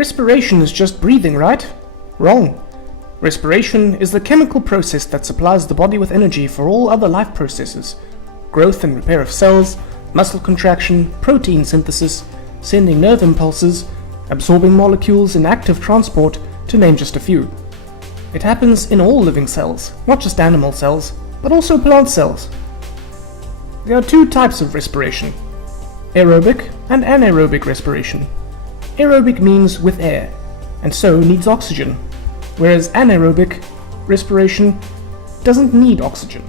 Respiration is just breathing, right? Wrong. Respiration is the chemical process that supplies the body with energy for all other life processes: growth and repair of cells, muscle contraction, protein synthesis, sending nerve impulses, absorbing molecules in active transport, to name just a few. It happens in all living cells, not just animal cells, but also plant cells. There are two types of respiration: aerobic and anaerobic respiration. Aerobic means with air, and so needs oxygen, whereas anaerobic respiration doesn't need oxygen.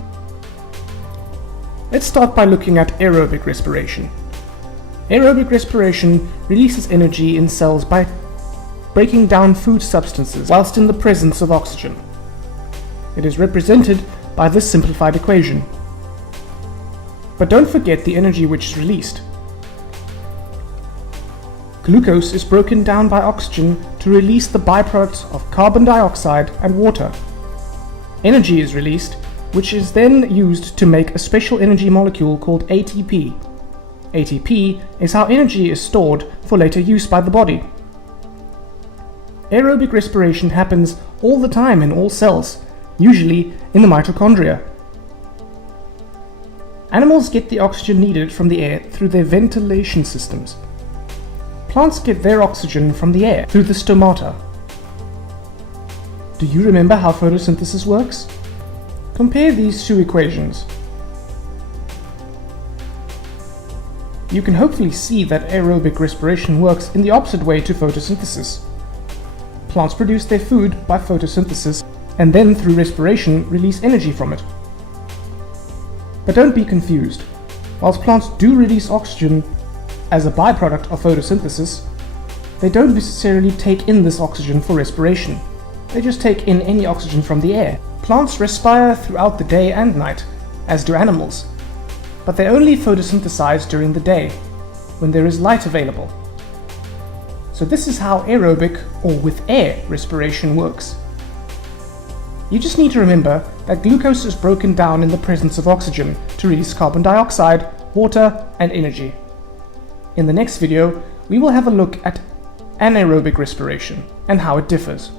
Let's start by looking at aerobic respiration. Aerobic respiration releases energy in cells by breaking down food substances whilst in the presence of oxygen. It is represented by this simplified equation. But don't forget the energy which is released. Glucose is broken down by oxygen to release the byproducts of carbon dioxide and water. Energy is released, which is then used to make a special energy molecule called ATP. ATP is how energy is stored for later use by the body. Aerobic respiration happens all the time in all cells, usually in the mitochondria. Animals get the oxygen needed from the air through their ventilation systems. Plants get their oxygen from the air through the stomata. Do you remember how photosynthesis works? Compare these two equations. You can hopefully see that aerobic respiration works in the opposite way to photosynthesis. Plants produce their food by photosynthesis and then through respiration release energy from it. But don't be confused. Whilst plants do release oxygen as a byproduct of photosynthesis, they don't necessarily take in this oxygen for respiration. They just take in any oxygen from the air. Plants respire throughout the day and night, as do animals, but they only photosynthesize during the day, when there is light available. So this is how aerobic, or with air, respiration works. You just need to remember that glucose is broken down in the presence of oxygen to release carbon dioxide, water, and energy. In the next video, we will have a look at anaerobic respiration and how it differs.